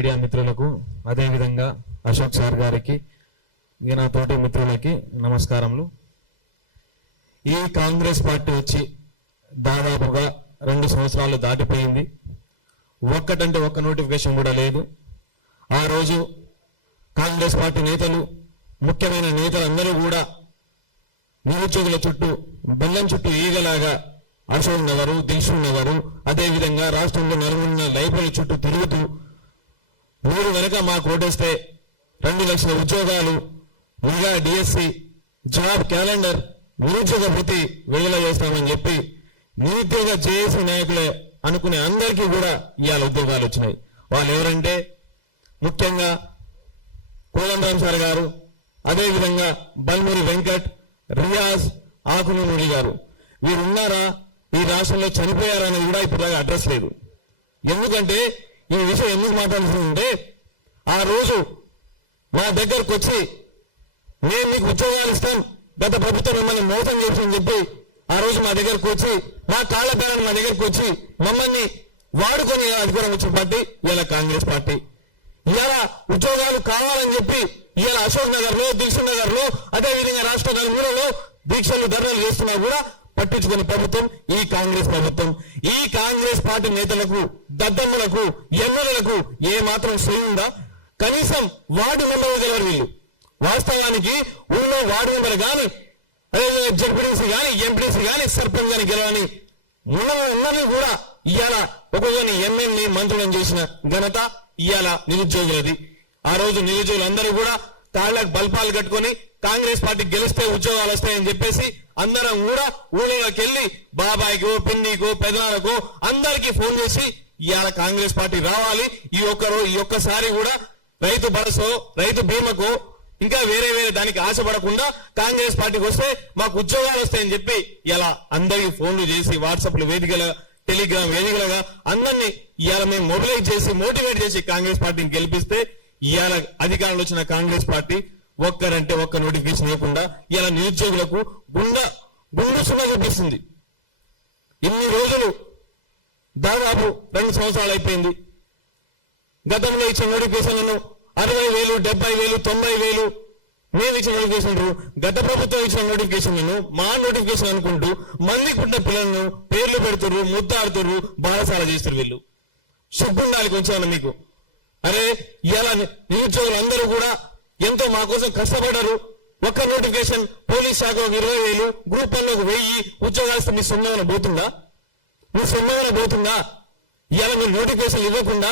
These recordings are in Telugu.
మీడియా మిత్రులకు అదేవిధంగా అశోక్ సార్ గారికి నా తోటి మిత్రులకి నమస్కారములు. ఈ కాంగ్రెస్ పార్టీ వచ్చి దాదాపుగా 2 సంవత్సరాలు దాటిపోయింది. ఒక్కటంటే ఒక్క నోటిఫికేషన్ కూడా లేదు. ఆ రోజు కాంగ్రెస్ పార్టీ నేతలు, ముఖ్యమైన నేతలందరూ కూడా నిరుద్యోగుల చుట్టూ బెల్లం చుట్టూ ఈగలాగా అశోక్ నగరు, దిల్సుఖ్ నగరు, అదేవిధంగా రాష్ట్రంలో నలుగురున్న లైబ్రరీ చుట్టూ తిరుగుతూ మీరు కనుక మాకు ఓటేస్తే 2 లక్షల ఉద్యోగాలు, మెగా డిఎస్సి, జాబ్ క్యాలెండర్, నిరుద్యోగ వృత్తి విడుదల చేస్తామని చెప్పి నిరుద్యోగ జేఏసీ నాయకులే అనుకునే అందరికీ కూడా ఇవాళ ఉద్యోగాలు వచ్చినాయి. వాళ్ళు ఎవరంటే ముఖ్యంగా కోదండరామ్ సార్ గారు, అదేవిధంగా బల్మూరి వెంకట్, రియాజ్, ఆకునూరి గారు. వీరు ఉన్నారా, ఈ రాష్ట్రంలో చనిపోయారని కూడా ఇప్పటిదాకా అడ్రస్ లేదు. ఎందుకంటే ఈ విషయం ఎందుకు మాట్లాడుతుందంటే, ఆ రోజు మా దగ్గరకు వచ్చి మేము మీకు ఉద్యోగాలు ఇస్తాం, గత ప్రభుత్వం మిమ్మల్ని మోసం చేసిందని చెప్పి ఆ రోజు మా దగ్గరకు వచ్చి, మా కాళ్ళ పేరు మా దగ్గరకు వచ్చి మమ్మల్ని వాడుకొని అధికారం వచ్చిన పార్టీ ఇలా కాంగ్రెస్ పార్టీ. ఇలా ఉద్యోగాలు కావాలని చెప్పి ఇలా అశోక్ నగర్ లో, దిల్సుఖ్ నగర్ లో, అదేవిధంగా రాష్ట్ర నలుమూలలో దీక్షలు, ధర్నాలు చేస్తున్నా కూడా పట్టించుకునే ప్రభుత్వం ఈ కాంగ్రెస్ ప్రభుత్వం. ఈ కాంగ్రెస్ పార్టీ నేతలకు, దద్దమ్మలకు, ఎమ్మెల్యేలకు ఏ మాత్రం ఉందా? కనీసం వార్డు మెంబర్లు గెలవరు వీళ్ళు. వాస్తవానికి ఊళ్ళో వార్డు మెంబర్ కానీ, అదేవిధంగా జడ్పీటీసీ కానీ, ఎంపీటీసీ కానీ, సర్పంచ్ కానీ గెలవని ఉన్నది కూడా ఇవాళ ఒక్కొక్కరిని ఎమ్మెల్యే మంత్రులను చేసిన ఘనత ఇవాళ నిరుద్యోగులది. ఆ రోజు నిరుద్యోగులందరూ కూడా కాళ్ళకు బల్పాలు కట్టుకొని కాంగ్రెస్ పార్టీ గెలిస్తే ఉద్యోగాలు వస్తాయని చెప్పేసి అందరం కూడా ఊళ్ళోకి వెళ్ళి బాబాయ్కో, పిన్నికో, పెదనాలకో అందరికీ ఫోన్ చేసి ఇవాళ కాంగ్రెస్ పార్టీ రావాలి, ఈ ఒక్కసారి కూడా రైతు భరోసా, రైతు బీమాకో ఇంకా వేరే దానికి ఆశపడకుండా కాంగ్రెస్ పార్టీకి వస్తే మాకు ఉద్యోగాలు వస్తాయని చెప్పి ఇలా అందరికి ఫోన్లు చేసి, వాట్సాప్లు వేదికల, టెలిగ్రామ్ వేదికలుగా అందరినీ ఇవాళ మేము మొబిలైజ్ చేసి, మోటివేట్ చేసి కాంగ్రెస్ పార్టీని గెలిపిస్తే ఇవాళ అధికారంలో వచ్చిన కాంగ్రెస్ పార్టీ ఒక్కరంటే ఒక్క నోటిఫికేషన్ ఇవ్వకుండా ఇలా నిరుద్యోగులకు గుండు సున్నా చూపిస్తుంది. ఇన్ని రోజులు దాదాపు 2 సంవత్సరాలు అయిపోయింది. గతంలో ఇచ్చిన నోటిఫికేషన్లను 60,000, 70,000, 90,000 మేము ఇచ్చిన నోటిఫికేషన్లు, గత ప్రభుత్వం ఇచ్చిన నోటిఫికేషన్లను మా నోటిఫికేషన్ అనుకుంటూ మంది పుట్టిన పిల్లలను పేర్లు పెడుతున్నారు, ముద్దాడుతున్నారు, బాలసాల చేస్తారు. వీళ్ళు సిగ్గుండాలి కొంచెం మీకు. అరే ఇలా నిరుద్యోగులు అందరూ కూడా ఎంతో మా కోసం కష్టపడ్డారు. ఒక్క నోటిఫికేషన్ పోలీస్ శాఖ 20,000, గ్రూప్ 1 1000 ఉద్యోగాలు మీ సొంతమైన పోతుందా? ఇవాళ మీరు నోటిఫికేషన్ ఇవ్వకుండా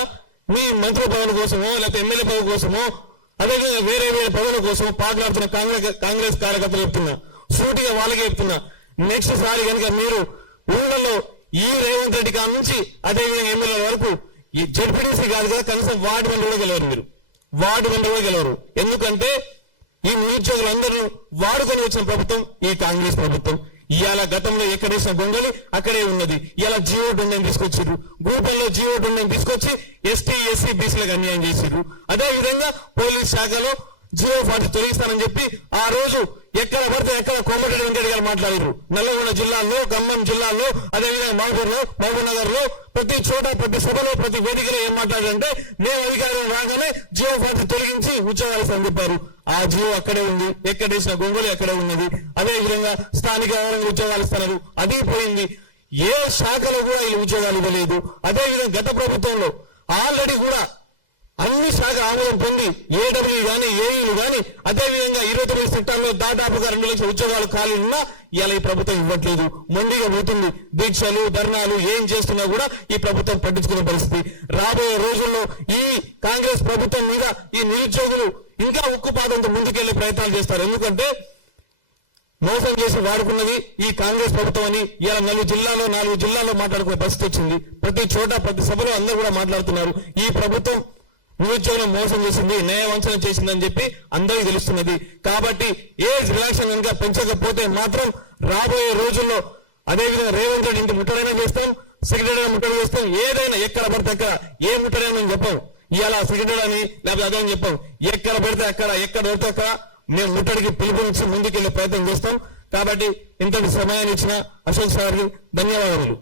మీ మంత్రి పదవుల కోసమో, లేకపోతే ఎమ్మెల్యే పదవి కోసమో, అదేవిధంగా వేరే పదవుల కోసమో పాకులాడుతున్న కాంగ్రెస్ కార్యకర్తలు చెప్తున్నా, సూటిగా వాళ్ళకి చెప్తున్నా, నెక్స్ట్ సారి కనుక మీరు ఊళ్ళలో ఈ రేవంత్ రెడ్డి కాడ నుంచి అదేవిధంగా ఎమ్మెల్యే వరకు ఈ జడ్పీటీసీ కాదు కదా, కనీసం వార్డు మెంబర్ కూడా గెలవరు. మీరు వార్డు మెంబర్ కూడా గెలవరు. ఎందుకంటే ఈ నిరుద్యోగులందరూ వాడుకొని వచ్చిన ప్రభుత్వం ఈ కాంగ్రెస్ ప్రభుత్వం. ఇవాళ గతంలో ఎక్కడేసిన గొంగలి అక్కడే ఉన్నది. ఇలా జియో డొండని తీసుకొచ్చారు, గ్రూపుల్లో జియో డొండని తీసుకొచ్చి ఎస్టీ, ఎస్సీ, బీసీలకు అన్యాయం చేశారు. అదేవిధంగా పోలీస్ శాఖలో జియో 40 తొలగిస్తానని చెప్పి ఆ రోజు ఎక్కడ పడితే ఎక్కడ కోమటిరెడ్డి వెంకటరెడ్డి గారు మాట్లాడారు. నల్లగొండ జిల్లాలో, ఖమ్మం జిల్లాలో, అదేవిధంగా మహబూబ్ నగర్ లో ప్రతి చోట, ప్రతి సభలో, ప్రతి వేదికలో ఏం మాట్లాడారంటే మేము అధికారులు రాగానే జియో 40 తొలగించి ఉద్యోగాలు అని చెప్పారు. ఆ జియో అక్కడే ఉంది, ఎక్కడేసిన గొంగళి అక్కడే ఉన్నది. అదేవిధంగా స్థానిక ఉద్యోగాలు ఇస్తున్నారు, అది పోయింది. ఏ శాఖలో కూడా వీళ్ళు ఉద్యోగాలు ఇవ్వలేదు. అదేవిధంగా గత ప్రభుత్వంలో ఆల్రెడీ కూడా అన్ని శాఖ ఆమోదం పొంది ఏడబ్ల్యూ కానీ, ఏఈలు కానీ, అదేవిధంగా 29 సెక్టార్లో దాదాపుగా 2 లక్షల ఉద్యోగాలు ఖాళీ ఉన్నా ఇలా ఈ ప్రభుత్వం ఇవ్వట్లేదు. మొండిగా పోతుంది. దీక్షలు, ధర్నాలు ఏం చేస్తున్నా కూడా ఈ ప్రభుత్వం పట్టించుకునే పరిస్థితి. రాబోయే రోజుల్లో ఈ కాంగ్రెస్ ప్రభుత్వం మీద ఈ నిరుద్యోగులు ఇంకా ఉక్కుపాదంతో ముందుకెళ్లే ప్రయత్నాలు చేస్తారు. ఎందుకంటే మోసం చేసి వాడుకున్నది ఈ కాంగ్రెస్ ప్రభుత్వం అని ఇలా 4 జిల్లాల్లో మాట్లాడుకునే పరిస్థితి వచ్చింది. ప్రతి చోట, ప్రతి సభలో అందరూ కూడా మాట్లాడుతున్నారు. ఈ ప్రభుత్వం నిరుద్యోగులను మోసం చేసింది, న్యాయవంచన చేసిందని చెప్పి అందరికీ తెలుస్తున్నది. కాబట్టి ఏజ్ రిలాక్షన్ కనుక పెంచకపోతే మాత్రం రాబోయే రోజుల్లో అదేవిధంగా రేవంత్ రెడ్డి ఇంటి ముట్టడైనా చేస్తాం, సెక్రటరీ ముట్టడి చేస్తాం, ఏదైనా ఎక్కడ పడితే అక్కడ ఏ ముట్టడైనా చెప్పాం. ఇవాళ సెక్రటరీ అని లేకపోతే అదని చెప్పాం. ఎక్కడ పడితే అక్కడ, ఎక్కడ పడితే అక్కడ మేము ముట్టడికి పిలుపునిచ్చి ముందుకెళ్లే ప్రయత్నం చేస్తాం. కాబట్టి ఇంతటి సమయాన్ని ఇచ్చిన అశోక్ సార్కి ధన్యవాదాలు.